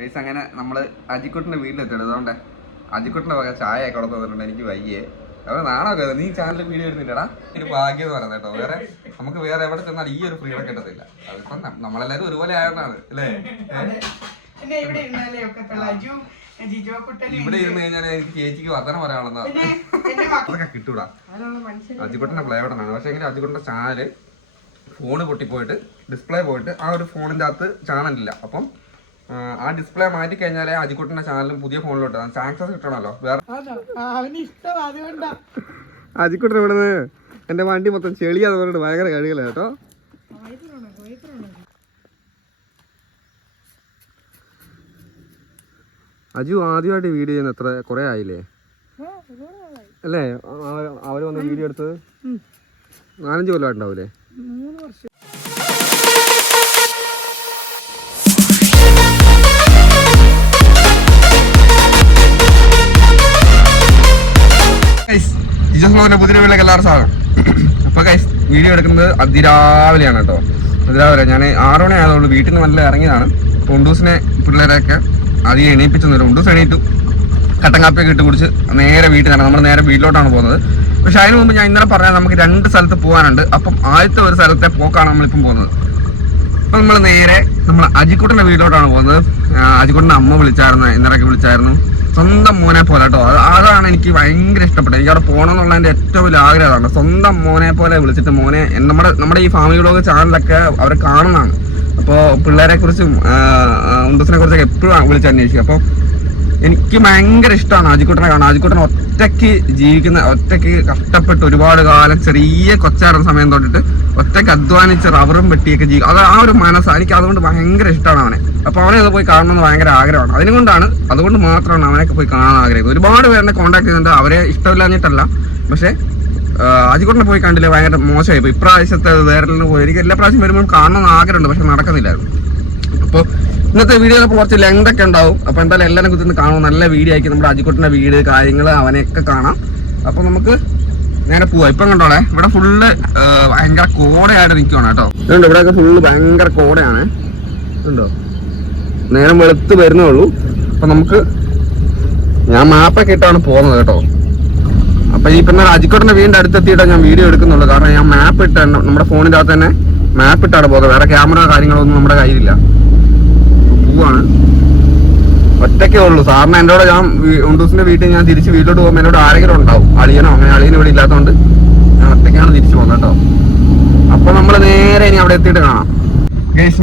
Guys അങ്ങനെ നമ്മൾ അജിക്കുട്ടിന്റെ വീട്ടിലെത്തിയത് അതുകൊണ്ട് അജിക്കുട്ടിന്റെ വക ചായ ഒക്കെ കൊടുത്തുണ്ട് തന്നിട്ടുണ്ട്. എനിക്ക് വയ്യേ. അവരെ നാണൊക്കെ നീ ചാനലിൽ വീഡിയോ ഇടുന്നില്ലടാ. ഒരു ഭാഗ്യം എന്ന് പറയുന്നത് കേട്ടോ. വേറെ നമുക്ക് വേറെ എവിടെ ചെന്നാൽ ഈ ഒരു ഫ്രീഡം കിട്ടത്തില്ല. അതിപ്പം നമ്മളെല്ലാവരും നമ്മളെല്ലാരും ഒരുപോലെ ആയതുകൊണ്ടാണ് അല്ലേ? ഇവിടെ ഇരുന്നാലേ ഒക്കത്തുള്ളൂ അജു ജിജോ ഇവിടെ ഇരുന്ന് കഴിഞ്ഞാൽ എനിക്ക് ചേച്ചിക്ക് വർദ്ധനം പറയാനുള്ളതാ. അതൊക്കെ കിട്ടൂടാ. പ്ലേവടനാണ് അജിക്കുട്ടന്റെ പ്ലേവടനാണ്. പക്ഷേ എങ്കിൽ അജിക്കുട്ടന്റെ ചാനൽ ഫോണ് പൊട്ടിപ്പോയിട്ട് ഡിസ്പ്ലേ പോയിട്ട് ആ ഒരു ഫോണിന്റെ അകത്ത് ചാനലില്ല അപ്പം ആ, ഡിസ്പ്ലേ മാറ്റി കഴിഞ്ഞാലേ അജിക്കുട്ടന്റെ ചാനലും പുതിയ ഫോണിലോട്ട് ആക്സസ് കിട്ടണല്ലോ. വേറെ അജിക്കുട്ടൻ ഇവിടുന്ന് എന്റെ വണ്ടി മൊത്തം ചെളിയാന്ന് പറഞ്ഞിട്ട് ഭയങ്കര കഴിയില്ല കേട്ടോ. അജു ആദ്യമായിട്ട് വീഡിയോ ചെയ്യുന്ന എത്ര കുറെ ആയില്ലേ? അല്ലേ? അവർ വന്ന് വീഡിയോ എടുത്തത്? നാലഞ്ച് കൊല്ലമായിട്ടുണ്ടാവൂലേ? മൂന്ന് വർഷം. ജിജസ് മോഹന്റെ പുതിയ വീട്ടിലേക്ക് എല്ലാവരും സാധനം അപ്പൊ വീഡിയോ എടുക്കുന്നത് അതിരാവിലെയാണ് കേട്ടോ. അതിരാവിലെ. ഞാൻ ആറു മണി ആയതുകൊണ്ട് വീട്ടിൽ നിന്ന് നല്ല ഇറങ്ങിയതാണ്. ഉണ്ടൂസിനെ പിള്ളേരെയൊക്കെ അധികം എണീപ്പിച്ചു തരും. ഉണ്ടൂസ് എണീറ്റു. കട്ടൻ കാപ്പിയൊക്കെ ഇട്ട് കുടിച്ച് നേരെ നിന്ന് നമ്മൾ നേരെ വീട്ടിലോട്ടാണ് പോകുന്നത്. പക്ഷെ അതിന് മുമ്പ് ഞാൻ ഇന്നലെ പറഞ്ഞാൽ നമുക്ക് രണ്ട് സ്ഥലത്ത് പോകാനുണ്ട്. അപ്പം ആദ്യത്തെ ഒരു സ്ഥലത്തെ പോക്കാണ് നമ്മളിപ്പം പോകുന്നത്. അപ്പൊ നമ്മൾ നേരെ നമ്മൾ അജിക്കുട്ടന്റെ വീട്ടിലോട്ടാണ് പോകുന്നത്. അജിക്കുട്ടന്റെ അമ്മ വിളിച്ചായിരുന്നു. ഇന്നലെയൊക്കെ വിളിച്ചായിരുന്നു. സ്വന്തം മോനെ പോലെ കേട്ടോ. അതാണ് എനിക്ക് ഭയങ്കര ഇഷ്ടപ്പെട്ടത്. എനിക്ക് അവിടെ പോകണം എന്നുള്ളതിന്റെ ഏറ്റവും വലിയ ആഗ്രഹമാണ് സ്വന്തം മോനെ പോലെ വിളിച്ചിട്ട് മോനെ നമ്മുടെ നമ്മുടെ ഈ ഫാമിലി വ്ളോഗ് ചാനലൊക്കെ അവർ കാണുന്നതാണ്. അപ്പോൾ പിള്ളേരെ കുറിച്ചും ഉണ്ടസിനെ കുറിച്ചൊക്കെ എപ്പോഴും വിളിച്ച് അന്വേഷിക്കും. അപ്പോൾ എനിക്ക് ഭയങ്കര ഇഷ്ടമാണ് ആജിക്കുട്ടനെ കാണാൻ. ആജിക്കുട്ടൻ ഒറ്റയ്ക്ക് ജീവിക്കുന്ന ഒറ്റയ്ക്ക് കഷ്ടപ്പെട്ട് ഒരുപാട് കാലം ചെറിയ കൊച്ചായിരുന്ന സമയം തൊട്ടിട്ട് ഒറ്റയ്ക്ക് അധ്വാനിച്ച് റബ്ബറും വെട്ടിയൊക്കെ ജീവി അത് ആ ഒരു മനസ്സ് എനിക്ക് അതുകൊണ്ട് ഭയങ്കര ഇഷ്ടമാണ് അവനെ. അപ്പൊ അവനെ അത് പോയി കാണണമെന്ന് ഭയങ്കര ആഗ്രഹമാണ്. അതിനുകൊണ്ടാണ് അതുകൊണ്ട് മാത്രമാണ് അവനൊക്കെ പോയി കാണാൻ ആഗ്രഹിക്കുന്നത്. ഒരുപാട് പേരെ കോൺടാക്ട് ചെയ്യുന്നുണ്ട്. അവരെ ഇഷ്ടമില്ലാഞ്ഞിട്ടല്ല. പക്ഷേ ആജിക്കുട്ടനെ പോയി കണ്ടില്ല ഭയങ്കര മോശമായി പോയി. ഇപ്രാവശ്യത്തെ വേറെ പോയി. എനിക്ക് എല്ലാ പ്രാവശ്യം വരുമ്പോൾ കാണണമെന്ന് ആഗ്രഹമുണ്ട് പക്ഷെ നടക്കുന്നില്ലായിരുന്നു. അപ്പോൾ ഇന്നത്തെ വീഡിയോ കുറച്ച് ലെങ്ത് ഒക്കെ ഉണ്ടാവും. അപ്പൊ എന്തായാലും എല്ലാവരും കുത്തിന്ന് കാണും നല്ല വീഡിയോ ആയിരിക്കും. നമ്മുടെ അജിക്കുട്ടിന്റെ വീട് കാര്യങ്ങൾ അവനെയൊക്കെ കാണാം. അപ്പൊ നമുക്ക് നേരെ പോവാ. ഇപ്പം കണ്ടോളെ ഇവിടെ ഫുള്ള് ഭയങ്കര കോടയായിട്ട് നിൽക്കുവാണ് കേട്ടോ. ഇതുണ്ട് ഇവിടെയൊക്കെ ഫുള്ള് ഭയങ്കര കോടയാണ്. ഉണ്ടോ നേരം വെളുത്ത് വരുന്നേ ഉള്ളൂ. അപ്പൊ നമുക്ക് ഞാൻ മാപ്പൊക്കെ ഇട്ടാണ് പോകുന്നത് കേട്ടോ. അപ്പൊ ഈ പിന്നെ അജിക്കോട്ടിന്റെ വീടിന്റെ അടുത്തെത്തിയിട്ടാണ് ഞാൻ വീഡിയോ എടുക്കുന്നുള്ളൂ. കാരണം ഞാൻ മാപ്പ് ഇട്ട നമ്മുടെ ഫോണിന്റെ അകത്ത് തന്നെ മാപ്പ് ഇട്ടാണ് പോകുന്നത്. വേറെ ക്യാമറ കാര്യങ്ങളൊന്നും നമ്മുടെ കയ്യിലില്ല. പോവാണ്. ഒറ്റയ്ക്കേ ഉള്ളൂ. സാറിന് കൂടെ ഞാൻ ഉണ്ടൂസിന്റെ വീട്ടിൽ ഞാൻ തിരിച്ച് വീട്ടിലോട്ട് പോകുമ്പോൾ എന്നോട് ആരെങ്കിലും ഉണ്ടാവും. അളിയനോ അങ്ങനെ അളിയനും ഇവിടെ ഇല്ലാത്തതുകൊണ്ട് ഞാൻ ഒറ്റയ്ക്കാണ് തിരിച്ചു പോകുന്നത് കേട്ടോ. അപ്പൊ നമ്മൾ നേരെ ഇനി അവിടെ എത്തിയിട്ട് കാണാം.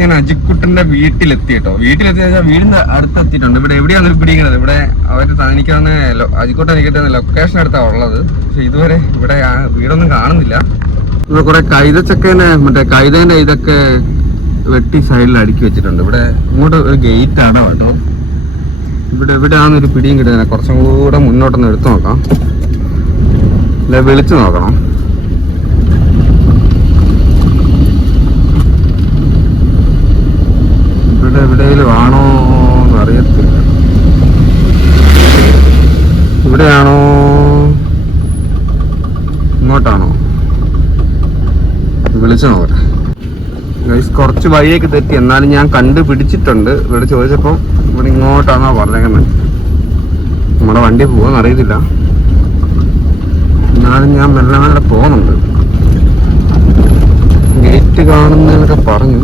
ഞാൻ അജിക്കുട്ടന്റെ വീട്ടിലെത്തി കേട്ടോ. വീട്ടിലെത്തി കഴിഞ്ഞാൽ വീടിന്റെ അടുത്ത് എത്തിയിട്ടുണ്ട് ഇവിടെ എവിടെയാണ് പിടിക്കുന്നത് ഇവിടെ അവർ തനിക്കാന്ന് അജിക്കുട്ടൻ എനിക്കിട്ടുന്ന ലൊക്കേഷൻ അടുത്താണ് ഉള്ളത്. പക്ഷെ ഇതുവരെ ഇവിടെ വീടൊന്നും കാണുന്നില്ല. ഇവിടെ കുറെ കൈതച്ചക്കേനെ മറ്റേ കൈതേന്റെ ഇതൊക്കെ വെട്ടി സൈഡിൽ അടുക്കി വെച്ചിട്ടുണ്ട്. ഇവിടെ ഇങ്ങോട്ട് ഒരു ഗേറ്റ് ആണ് കേട്ടോ. ഇവിടെ എവിടെയാണെന്നൊരു പിടിയും കിട്ടുന്നത് കുറച്ചും കൂടെ മുന്നോട്ടൊന്ന് എടുത്തു നോക്കാം. അല്ലെ വിളിച്ചു നോക്കണം. ഇവിടെ എവിടെയെങ്കിലും ആണോ എന്ന് അറിയത്തില്ല. ഇവിടെയാണോ? ഇങ്ങോട്ടാണോ? വിളിച്ചു നോക്കട്ടെ. ഗൈസ് കുറച്ച് വഴിയൊക്കെ തെറ്റി. എന്നാലും ഞാൻ കണ്ടുപിടിച്ചിട്ടുണ്ട്. ഇവിടെ ചോദിച്ചപ്പോൾ ഇവിടെ ഇങ്ങോട്ടാണോ പറഞ്ഞേക്കുന്നത് നമ്മുടെ വണ്ടി പോകുമെന്ന് അറിയത്തില്ല. എന്നാലും ഞാൻ മെല്ലെ മെല്ലെ പോകുന്നുണ്ട് ഗേറ്റ് കാണുന്നതിനൊക്കെ പറഞ്ഞു.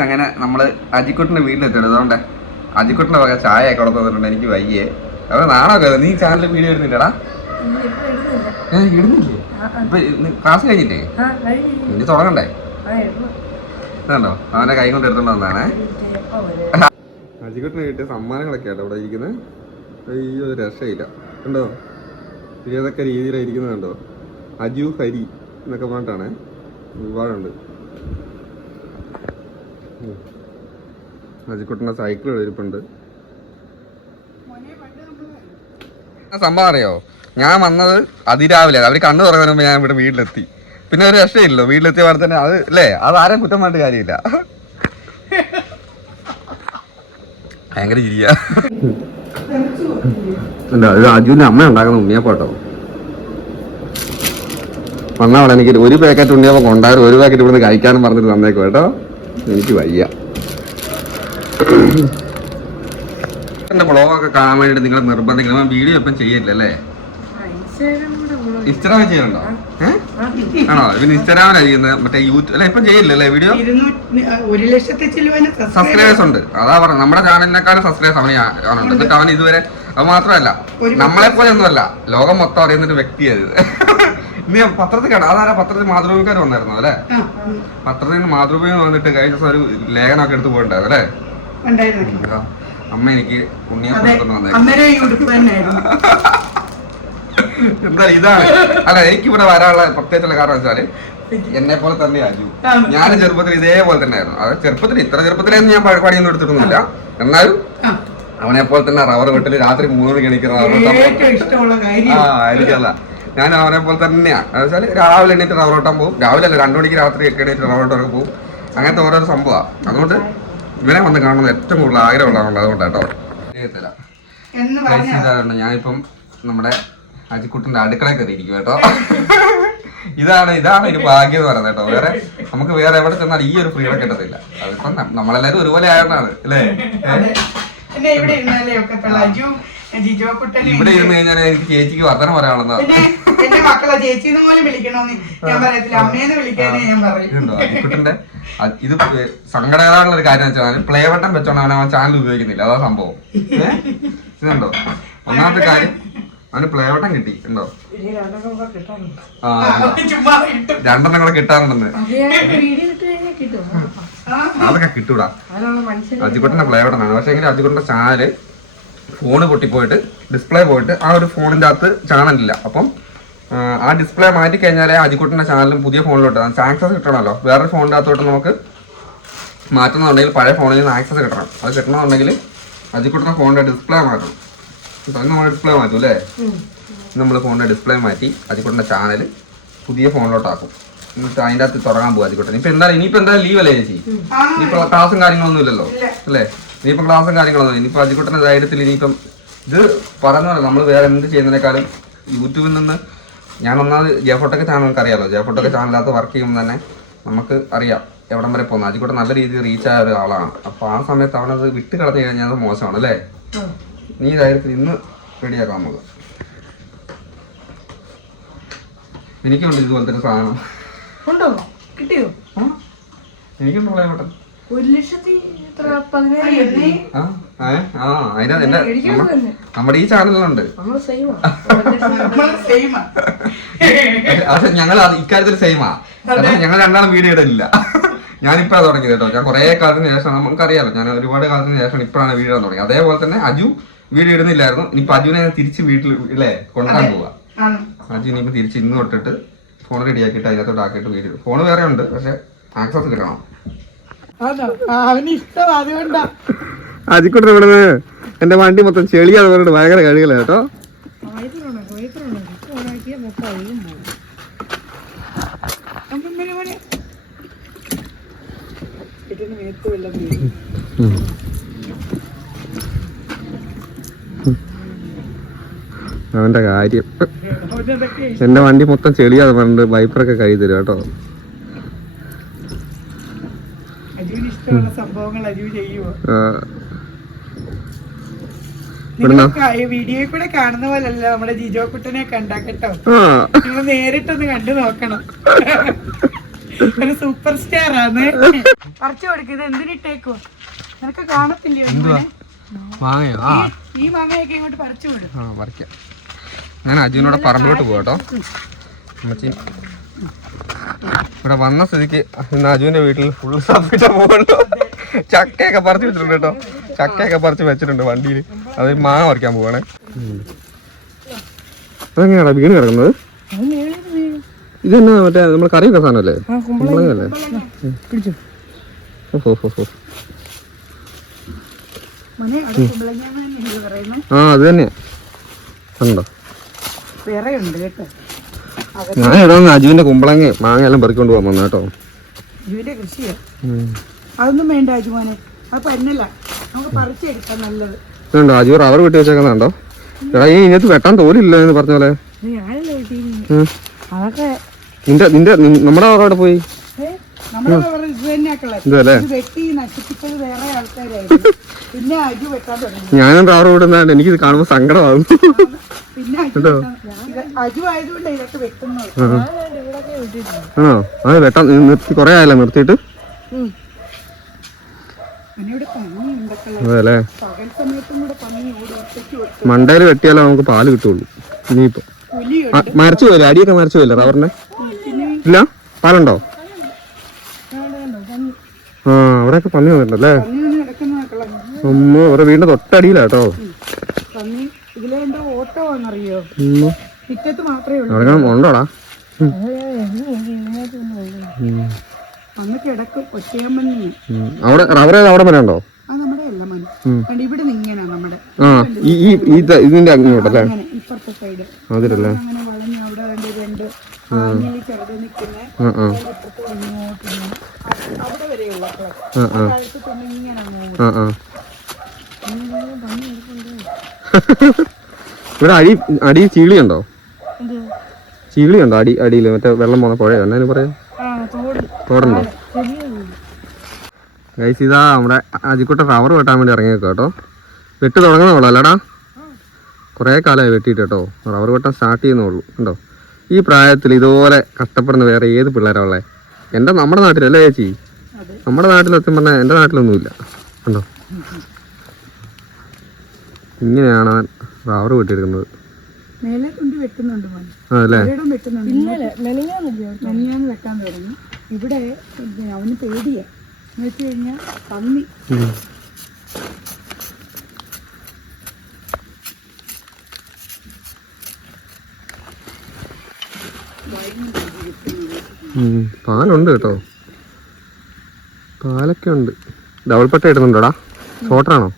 ഗൈസ് അങ്ങനെ നമ്മൾ അജിക്കുട്ടിന്റെ വീട്ടിലെത്തിയത്. അതുകൊണ്ട് അജിക്കുട്ടിന്റെ വക ചായ ഒക്കെ അവിടെ തന്നിട്ടുണ്ട് എനിക്ക് വയ്യേ. അത് നാണൊക്കെ നീ ചാനലിൽ വീഡിയോ ഇടുന്നില്ലടാ? ഏ ഇടുന്നില്ലേ? ഇപ്പൊ ക്ലാസ് കഴിഞ്ഞില്ലേ? ഇനി തുടങ്ങണ്ടേ? ഇതുണ്ടോ? അവനെ കൈ കൊണ്ട് എടുത്തോണ്ട് വന്നാണേ അജിക്കുട്ടിന് കിട്ടിയ സമ്മാനങ്ങളൊക്കെ ആട്ടോ ഇവിടെ ഇരിക്കുന്നത് അയ്യോ ഒരു രക്ഷയില്ല. കണ്ടോ? ഏതൊക്കെ രീതിയിലാണ് ഇരിക്കുന്നത് കണ്ടോ? അജു ഹരി എന്നൊക്കെ പറഞ്ഞിട്ടാണ്. ഒരുപാടുണ്ട്. അജിക്കുട്ടന്റെ സൈക്കിൾ എഴുതിപ്പുണ്ട് സംഭവം അറിയോ? ഞാൻ വന്നത് അതിരാവിലെ. അവർ കണ്ണു തുറങ്ങുമ്പോ ഞാൻ ഇവിടെ വീട്ടിലെത്തി. പിന്നെ ഒരു രക്ഷയില്ലല്ലോ. വീട്ടിലെത്തിയ പോലെ തന്നെ അത് അല്ലേ? അത് ആരും കുറ്റം പറഞ്ഞിട്ട് കാര്യമില്ല. ഭയങ്കര ചിരിയാ. അല്ല അമ്മ ഉണ്ടാക്കുന്ന ഉണ്ണിയപ്പാട്ടോ? വന്നവളെ എനിക്ക് ഒരു പാക്കറ്റ് ഉണ്ണിയപ്പം കൊണ്ടായിരുന്നു ഒരു പാക്കറ്റ് ഇവിടുന്ന് കഴിക്കാനും പറഞ്ഞിട്ട് തന്നേക്കും കേട്ടോ. എനിക്ക് വയ്യ. എന്റെ ബ്ലോഗൊക്കെ കാണാൻ വേണ്ടിട്ട് നിങ്ങൾ നിർബന്ധിക്കണം. വീഡിയോ ഇപ്പം ചെയ്യില്ല അല്ലേ? ഇൻസ്റ്റാഗ്രാമിൽ ചെയ്യുന്നുണ്ടോ ഏഹ് ആണോ? പിന്നെ ഇൻസ്റ്റാഗ്രാമിലാണ് ചെയ്യുന്നത്. മറ്റേ യൂട്യൂബ് അല്ല ഇപ്പം ചെയ്യില്ലല്ലേ വീഡിയോ ഒരു ലക്ഷത്തി സബ്സ്ക്രൈബേഴ്സ് ഉണ്ട്. അതാ പറഞ്ഞ നമ്മുടെ ചാനലിനെക്കാളും സബ്സ്ക്രൈബേഴ്സ് അവന് കാണുന്നുണ്ട് എന്നിട്ട് അവൻ ഇതുവരെ അത് മാത്രമല്ല. നമ്മളെ പോലെ ഒന്നുമല്ല. ലോകം മൊത്തം അറിയുന്ന ഒരു വ്യക്തിയത് ഇന്ന് ഞാൻ പത്രത്തിൽ കാണാം അതാരാ പത്രത്തിൽ മാതൃഭൂമിക്കാർ വന്നായിരുന്നു അല്ലേ? പത്രത്തിൽ നിന്ന് മാതൃഭൂമി വന്നിട്ട് കഴിഞ്ഞ ദിവസം ഒരു ലേഖനമൊക്കെ എടുത്ത് പോയിട്ടുണ്ടായിരുന്നു അല്ലേ? അമ്മ എനിക്ക് എന്താ ഇതാണ്? അല്ല എനിക്ക് ഇവിടെ വരാനുള്ള പ്രത്യേകിച്ചുള്ള കാരണം വെച്ചാൽ എന്നെ പോലെ തന്നെ അജു ഞാൻ ചെറുപ്പത്തിൽ ഇതേപോലെ തന്നെ ആയിരുന്നു അത് ചെറുപ്പത്തിൽ ഇത്ര ചെറുപ്പത്തിലൊന്നും ഞാൻ പഴപ്പാടിയൊന്നും എടുത്തിട്ടൊന്നുമില്ല. എന്നാലും അവനെ പോലെ തന്നെ റബ്ബർ വെട്ടിൽ രാത്രി മൂന്ന് മണിക്ക് എണീക്കുന്ന റബ്ബർ ആ എനിക്കല്ല ഞാൻ അവനെ പോലെ തന്നെയാണ് എന്ന് വെച്ചാൽ രാവിലെ എണീറ്റ് റവറോട്ടം പോകും രാവിലെ അല്ല രണ്ടു മണിക്ക് രാത്രി ഒക്കെ എണീറ്റ് റവറോട്ടം വെട്ടാൻ പോകും അങ്ങനത്തെ ഓരോരോ സംഭവമാണ് അതുകൊണ്ട് ഇവനെ വന്ന് കാണുന്നത് ഏറ്റവും കൂടുതൽ ആഗ്രഹമുള്ളതുകൊണ്ട് അതുകൊണ്ടാട്ടോ ചെയ്യത്തില്ല ഞാനിപ്പം നമ്മുടെ അജിക്കുട്ടന്റെ അടുക്കളയിൽ കയറിയിരിക്കും കേട്ടോ. ഇതാണ് ഇതാണ് ഒരു ഭാഗ്യം എന്ന് പറയുന്നത് കേട്ടോ. വേറെ നമുക്ക് വേറെ എവിടെ ചെന്നാൽ ഈ ഒരു ഫ്രീഡം കിട്ടത്തില്ല. അതിപ്പം നമ്മളെല്ലാരും ഒരുപോലെ ആയതാണ് അല്ലേ? ഇവിടെ ജിജോ ഇരുന്ന് കഴിഞ്ഞാൽ എനിക്ക് ചേച്ചിക്ക് വർത്തനം പറയാനുള്ളതാ. പിന്നെ എന്റെ മക്കളെ ചേച്ചിന്ന് പോലും വിളിക്കണോന്ന് ഞാൻ പറയത്തില്ല. അമ്മേന്ന് വിളിക്കാനേ ഞാൻ പറയും. ഇതുണ്ടോ? അജിക്കുട്ടന്റെ അ- ഇത് സങ്കടകരമായിട്ടുള്ള ഒരു കാര്യം വെച്ചാൽ പ്ലേ ബട്ടൺ വെച്ചോണ്ട് അവൻ അവൻ ചാനൽ ഉപയോഗിക്കുന്നില്ല. അതാ സംഭവം. ഏ? ഇതുണ്ടോ? ഒന്നാമത്തെ കാര്യം അവന് പ്ലേ ബട്ടൺ കിട്ടി. ഉണ്ടോ? ആ? ചുമ്മാ രണ്ടെണ്ണം കൂടെ കിട്ടാറുണ്ടെന്ന്. വീഡിയോ ഇട്ട് കഴിഞ്ഞാൽ കിട്ടും. ആ, അതൊക്കെ കിട്ടൂടാ. അതിനുള്ള മനുഷ്യൻ അജിക്കുട്ടന്റെ പ്ലേ ബട്ടൺ ആണ്. പക്ഷേ എങ്കിൽ അജിക്കുട്ടന്റെ ചാനൽ ഫോണ് പൊട്ടിപ്പോയിട്ട് ഡിസ്പ്ലേ പോയിട്ട് ആ ഒരു ഫോണിന്റെ അകത്ത് ചാനലില്ല അപ്പം ആ, ഡിസ്പ്ലേ മാറ്റി കഴിഞ്ഞാലേ അജിക്കുട്ടന്റെ ചാനലും പുതിയ ഫോണിലോട്ട് ആക്സസ് കിട്ടണമല്ലോ. വേറൊരു ഫോണിന്റെ അകത്തോട്ട് നമുക്ക് മാറ്റുന്നുണ്ടെങ്കിൽ പഴയ ഫോണിൽ നിന്ന് ആക്സസ് കിട്ടണം. അത് കിട്ടണമെന്നുണ്ടെങ്കിൽ അജിക്കുട്ടന്റെ ഫോണിന്റെ ഡിസ്പ്ലേ മാറ്റണം. നമ്മൾ ഡിസ്പ്ലേ മാറ്റും അല്ലേ? നമ്മൾ ഫോണിന്റെ ഡിസ്പ്ലേ മാറ്റി അജിക്കുട്ടിന്റെ ചാനൽ പുതിയ ഫോണിലോട്ടാക്കും എന്നിട്ട് അതിന്റെ അകത്ത് തുടങ്ങാൻ പോകും അജിക്കുട്ടൻ ഇപ്പം എന്തായാലും ഇനിയിപ്പോൾ എന്തായാലും ലീവ് അല്ലേ ചേച്ചി? ഇനിയിപ്പോൾ ക്ലാസും ക്ലാസ്സും കാര്യങ്ങളൊന്നും ഇല്ലല്ലോ. അല്ലേ? ഇനിയിപ്പോ ക്ലാസ്സും കാര്യങ്ങളൊന്നും ഇനിയിപ്പോൾ അജിക്കുട്ടന്റെ ധൈര്യത്തിൽ ഇനിയിപ്പം ഇത് പറയുന്നതല്ല നമ്മൾ വേറെ എന്ത് ചെയ്യുന്നതിനേക്കാളും യൂട്യൂബിൽ നിന്ന് ഞാൻ ഒന്നാമത് ജയഫോട്ടൊക്കെ ചാനൽ നമുക്ക് അറിയാലോ ജയഫോട്ടൊക്കെ ചാനലിനകത്ത് വർക്ക് ചെയ്യുമ്പോൾ തന്നെ നമുക്ക് അറിയാം എവിടം വരെ പോകുന്നത്. അജിക്കുട്ടൻ നല്ല രീതിയിൽ റീച്ച് ആയ ഒരാളാണ് അപ്പോൾ ആ സമയത്ത് അവനത് വിട്ട് കളഞ്ഞു കഴിഞ്ഞാൽ അത് മോശമാണ് അല്ലേ? നീ ധൈര്യത്തിൽ ഇന്ന് റെഡിയാക്കാം നമുക്ക്. എനിക്കുണ്ട് ഇതുപോലത്തെ ഒരു സാധനം. ഉണ്ടോ? കിട്ടിയോ? എനിക്കുണ്ടോ പ്ലേ ഒരു ലക്ഷത്തി. നമ്മുടെ ഈ ചാനലിലുണ്ട് ഞങ്ങൾ അത് ഇക്കാര്യത്തിൽ സെയിമാ ഞങ്ങൾ രണ്ടാളും വീഡിയോ ഇടലില്ല ഞാനിപ്പഴാ തുടങ്ങിയത് കേട്ടോ. ഞാൻ കുറെ കാലത്തിന് ശേഷം നമുക്കറിയാലോ. ഞാൻ ഒരുപാട് കാലത്തിന് ശേഷം ഇപ്പോഴാണ് വീഡിയോ ഇടാൻ തുടങ്ങിയത്. അതേപോലെ തന്നെ അജു വീഡിയോ ഇടുന്നില്ലായിരുന്നു. ഇനിയിപ്പോ അജുവിനെ ഞാൻ തിരിച്ച് വീട്ടിൽ ഇല്ലേ കൊണ്ടുവരാൻ പോവാ. അജു ഇനിയിപ്പോ തിരിച്ച് ഇന്ന് തൊട്ടിട്ട് ഫോൺ റെഡി ആക്കിയിട്ട് അതിനകത്തോട്ട് ആക്കിയിട്ട് വീഡിയോ ഫോൺ വേറെ ഉണ്ട് പക്ഷെ ആക്സസ് കിട്ടണം. അവന് ഇഷ്ടം അതുകൊണ്ടാ അജിക്കുട്ടൻ ഇവിടുന്ന്? എന്റെ വണ്ടി മൊത്തം ചെളിയാ പറഞ്ഞിട്ട് ഭയങ്കര കഴിയില്ല കേട്ടോ. അവന്റെ കാര്യം. എന്റെ വണ്ടി മൊത്തം ചെളിയാ പറഞ്ഞിട്ട് വൈപ്പറൊക്കെ കഴുകി തരും കേട്ടോ. അജുവിന് ഇഷ്ടമുള്ള സംഭവങ്ങൾ അജു ഈ വീഡിയോയിൽ കൂടെ കാണുന്ന പോലല്ല നമ്മുടെ ജിജോ കുട്ടനെ കണ്ടാ കേട്ടോ? നിങ്ങൾ നേരിട്ടൊന്ന് കണ്ടു നോക്കണം. ഒരു സൂപ്പർ സ്റ്റാർ ആണ് പറിച്ചു കൊടുക്കുന്നത് എന്തിനിട്ടേക്കോ നിനക്ക് കാണത്തില്ലയോ ഈ മാങ്ങയൊക്കെ ഇങ്ങോട്ട് പറിച്ചു വിടും. ഞാൻ അജുവിനോട് പറമ്പോട്ട് പോകട്ടോ കേട്ടോ അമ്മച്ചി. ഇവിടെ വന്ന സ്ഥിതിക്ക് നാജുവിന്റെ വീട്ടിൽ ഫുൾ സബ്മിറ്റ് പോകുന്നുണ്ടോ ചക്കയൊക്കെ പറിച്ച് വെച്ചിട്ടുണ്ട് കേട്ടോ. ചക്കയൊക്കെ പറിച്ച് വെച്ചിട്ടുണ്ട് വണ്ടിയിൽ. അത് മാങ്ങ പറിക്കാൻ പോവാണേ. അതെങ്ങനെയാടാ വീണ് കിടക്കുന്നത്? ഇത് തന്നെ മറ്റേ നമ്മൾ കറി വെക്കുന്ന സാധനമല്ലേ? ആ കുമ്പള കുമ്പളങ്ങയല്ലേ? പിടിച്ചു ഓഹോ ഹോ ഹോ മോനെ അവിടെ കുമ്പളങ്ങാന്ന് തന്നെയല്ലേ പറയുന്നത് ആ അത് തന്നെയാ. കണ്ടോ? വേറെ ഉണ്ട് കേട്ടോ. ഞാൻ ഇവിടെ അജുവിന്റെ കുമ്പളങ്ങ മാങ്ങ എല്ലാം പെറുക്കൊണ്ട് പോകാൻ വന്നാട്ടോ കേട്ടോ. ഇതിന്റെ കൃഷിയാ. അതൊന്നും വേണ്ട അജുമാനെ അത് പന്നല്ല നമുക്ക് നല്ലത്. ഇതുണ്ടോ? അജു റബ്ബർ വെട്ടി വെച്ചേക്കുന്നുണ്ടോ? എടാ ഈ ഇതിനകത്ത് വെട്ടാൻ തോലില്ല എന്ന് പറഞ്ഞ പോലെ. നിന്റെ നിന്റെ നമ്മുടെ അവിടെ പോയി? ഞാനും റബ്ബർ വിടുന്നതാണ് എനിക്കിത് കാണുമ്പോ സങ്കടമാകും. വിട്ടിട്ടുണ്ട് ആണോ അത് വെട്ടാൻ നിർത്തി കൊറേ ആയല്ലോ നിർത്തിയിട്ട്. പിന്നെ ഇവിടെ പന്നി ഉണ്ടക്കളെ അതെ പകൽ സമയത്തും കൂടെ പന്നി ഓടി ഒറ്റയ്ക്ക് വെക്കും മണ്ടയിൽ വെട്ടിയാലേ നമുക്ക് പാൽ കിട്ടുള്ളൂ. ഇനിയിപ്പോ. മരച്ചു പോയില്ലേ? അടിയൊക്കെ മരച്ചു പോയില്ലേ റബ്ബറിന്റെ? പിന്നെ ഇല്ല? പാലുണ്ടോ? ആ അവിടെയൊക്കെ പന്നി വന്നിട്ടുണ്ടല്ലേ? അമ്മ അവരുടെ വീടിന്റെ തൊട്ടടിയിലാട്ടോ. ഉണ്ടോടാ. അവിടെ റബ്ബർ അവിടെ വരെ ഉണ്ടോ ആ. ഇവിടെ ഇതിന്റെ അങ്ങോട്ടല്ലേ? അതിലല്ലേ? അങ്ങനെ വളഞ്ഞ് ഇവിടെ അടി അടി ചീളിയുണ്ടോ? ചീളിയുണ്ടോ അടി അടിയിൽ? മറ്റേ വെള്ളം പോണ പുഴയോ? എന്നാലും പറയാം? തോടുണ്ടോ? ഗൈസ് ഇതാ നമ്മുടെ അജിക്കുട്ട റബ്ബർ വെട്ടാൻ വേണ്ടി ഇറങ്ങിയേക്കോ കേട്ടോ. വെട്ട് തുടങ്ങുന്നുള്ളൂ അല്ലടാ. കുറേ കാലമായി വെട്ടിയിട്ട് കേട്ടോ. റബ്ബർ വെട്ടാൻ സ്റ്റാർട്ട് ചെയ്യുന്നുള്ളൂ കണ്ടോ? ഈ പ്രായത്തിൽ ഇതുപോലെ കഷ്ടപ്പെടുന്ന വേറെ ഏത് പിള്ളേരാ ഉള്ളത് എന്റെ നമ്മുടെ നാട്ടിലല്ലേ ചേച്ചി. നമ്മുടെ നാട്ടിൽ സത്യം പറഞ്ഞാൽ എന്റെ നാട്ടിലൊന്നുമില്ല. കണ്ടോ? ഇങ്ങനെയാണ് അവൻ റബ്ബർ വെട്ടിയെടുക്കുന്നത്. അതല്ലേ വെട്ടാൻ? തുടങ്ങി. ഇവിടെ അവന് പേടിയാ. എന്ന് വെച്ച് കഴിഞ്ഞാൽ പന്നി. പാലുണ്ട് കേട്ടോ. പാലൊക്കെ ഉണ്ട്. ഡബിൾ പട്ട ഇടുന്നുണ്ടോടാ? ഷോർട്ടാണോ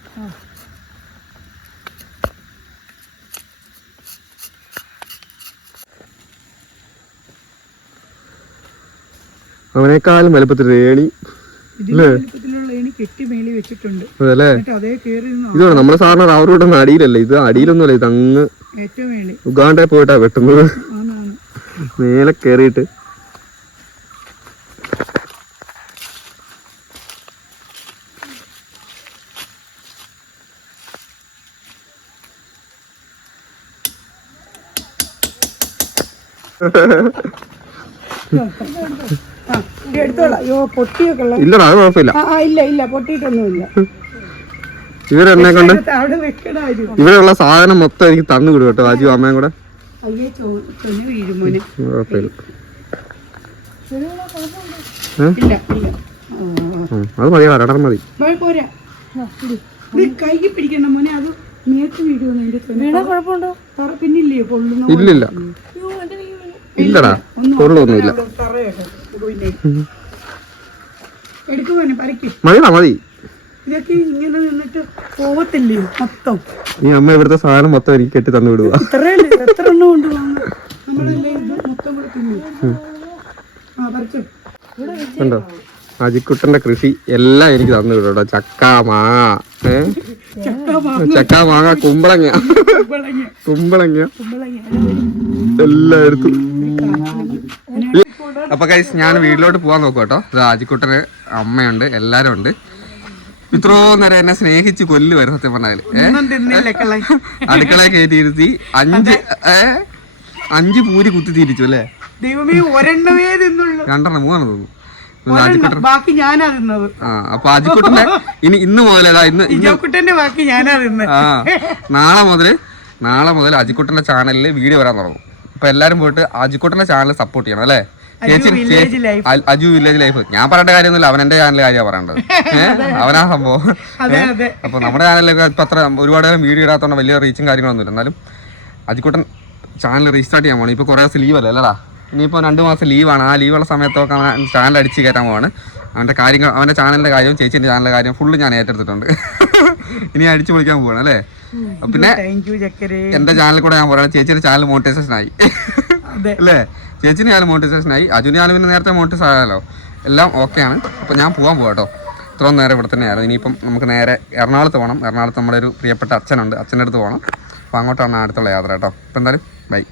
അവനേക്കാളും വലുപ്പത്തിൽ ഏണി. ഇതാണ് നമ്മുടെ സാറിന് റബ്ബർ വെട്ടുന്ന അടിയിലല്ലേ. ഇത് അടിയിലൊന്നുമല്ല ഇത് അങ്ങ് ഉഗാണ്ടെ പോയിട്ടാ വെട്ടുന്നത്. മേലെ കയറിയിട്ട് ആ ഇത് എടുത്തോളാം അയ്യോ പൊട്ടിയൊക്കെ ഉള്ള ഇല്ലടാ അത് കുഴപ്പമില്ല ഇല്ല ഇല്ല പൊട്ടിയിട്ടൊന്നുമില്ല. ഇവരെന്നെ കൊണ്ട് ഇവരുള്ള സാധനം മൊത്തം എനിക്ക് തന്നു വിടും കേട്ടോ അജു അമ്മയും കൂടെ. കുഴപ്പമില്ല അത് മതി രണ്ടര മതി. പോരാ. ഇത് കൈക്ക് പിടിക്കണ്ട മോനെ അത് മേത്ത് വീഴുമെന്ന് എന്റെ തുണി വീണ കുഴപ്പമുണ്ടോ? തറ പിന്നില്ലേ കൊള്ളുന്ന ഇല്ലില്ല. ഇല്ലടാ പറിക്കും. മതിടാ മതി. ഇതൊക്കെ ഇങ്ങനെ നിന്നിട്ട് പോവത്തില്ലേ മൊത്തം? ഈ അമ്മ ഇവിടുത്തെ സാധനം മൊത്തം എനിക്ക് കെട്ടി തന്നു വിടുക ഇത്രയല്ലേ എത്ര എണ്ണം കൊണ്ട് നമ്മളല്ലേ ഇത് മൊത്തം ആ പറിച്ചു. കണ്ടോ അജിക്കുട്ടന്റെ കൃഷി എല്ലാം എനിക്ക് തന്നു കേട്ടോ ചക്ക മാങ്ങ ഏ? ചക്ക മാങ്ങ കുമ്പളങ്ങ. കുമ്പളങ്ങ. എല്ലായിടത്തും. അപ്പൊ കൈസ് ഞാൻ വീട്ടിലോട്ട് പോവാൻ നോക്കും കേട്ടോ. രാജിക്കുട്ടന് അമ്മയുണ്ട് എല്ലാരും ഉണ്ട്. ഇത്രോ നേരം എന്നെ സ്നേഹിച്ച് കൊല്ലു വരും സത്യം പറഞ്ഞാൽ. അടുക്കള ഒന്നും കള അടുക്കളയെ കയറ്റി ഇരുത്തി അഞ്ച് ഏ? അഞ്ച് പൂരി കുത്തി തിരിച്ചു അല്ലേ? ദൈവമേ ഒരെണ്ണമേ തിന്നുള്ളൂ. രണ്ടെണ്ണം മൂന്നെണ്ണം തോന്നുന്നു ബാക്കി ഞാനാ തിന്നത്. അപ്പൊ അജിക്കുട്ടന്റെ ഇനി ഇന്ന് മുതലേതാ ഇന്ന് ഇന്ന് ഇജോക്കുട്ടന്റെ ബാക്കി ഞാനാ തിന്നത് നാളെ മുതൽ നാളെ മുതൽ അജിക്കുട്ടന്റെ ചാനലിൽ വീഡിയോ വരാൻ തുടങ്ങും. അപ്പൊ എല്ലാരും പോയിട്ട് അജിക്കുട്ടന്റെ ചാനൽ സപ്പോർട്ട് ചെയ്യണം അല്ലേ? ചേച്ചി അജു വില്ലേജ് ലൈഫ് ഞാൻ പറയേണ്ട കാര്യമൊന്നുമില്ല അവൻ എന്റെ ചാനലിലെ കാര്യമാണ് പറയേണ്ടത്. അവനാ സംഭവം. അപ്പൊ നമ്മുടെ ചാനലിലൊക്കെ ഇപ്പൊ അത്ര ഒരുപാട് നേരം വീഡിയോ ഇടാത്തോണ്ട് വലിയ റീച്ചും കാര്യങ്ങളൊന്നുമില്ല. എന്നാലും അജിക്കുട്ടൻ ചാനൽ റീസ്റ്റാർട്ട് ചെയ്യാൻ പോകണം ഇപ്പൊ കുറെ ദിവസം ലീവ് അല്ലേ അല്ലടാ? ഇനിയിപ്പോ രണ്ട് മാസം ലീവാണ്. ആ ലീവുള്ള സമയത്തൊക്കെ അവൻ ചാനൽ അടിച്ച് കയറ്റാൻ പോവാണ്. അവന്റെ കാര്യങ്ങൾ അവന്റെ ചാനലിന്റെ കാര്യവും ചേച്ചീന്റെ ചാനലിന്റെ കാര്യം ഫുള്ള് ഞാൻ ഏറ്റെടുത്തിട്ടുണ്ട്. ഇനി അടിച്ചു പൊളിക്കാൻ പോവാണ് അല്ലേ? പിന്നെ എന്റെ ചാനലിൽ കൂടെ ഞാൻ പറയാം ചേച്ചിയുടെ ചാനൽ മോണിറ്റൈസേഷൻ ആയി. അല്ലേ? ചേച്ചിന് ഞാൻ മോട്ടിവേഷൻ ആയി. അജുന് ഞാൻ പിന്നെ നേരത്തെ മോട്ടിവേഷൻ ആയാലോ? എല്ലാം ഓക്കെയാണ് അപ്പോൾ ഞാൻ പോകാൻ പോകാം കേട്ടോ ഇത്രയും നേരം ഇവിടെ തന്നെയായിരുന്നു. ഇനിയിപ്പം നമുക്ക് നേരെ എറണാകുളത്ത് പോകണം എറണാകുളത്ത് നമ്മുടെ ഒരു പ്രിയപ്പെട്ട അച്ഛനുണ്ട്. അച്ഛന്റെ അടുത്ത് പോകണം അപ്പോൾ അങ്ങോട്ടാണ് അടുത്തുള്ള യാത്ര കേട്ടോ അപ്പോൾ എന്തായാലും ബൈ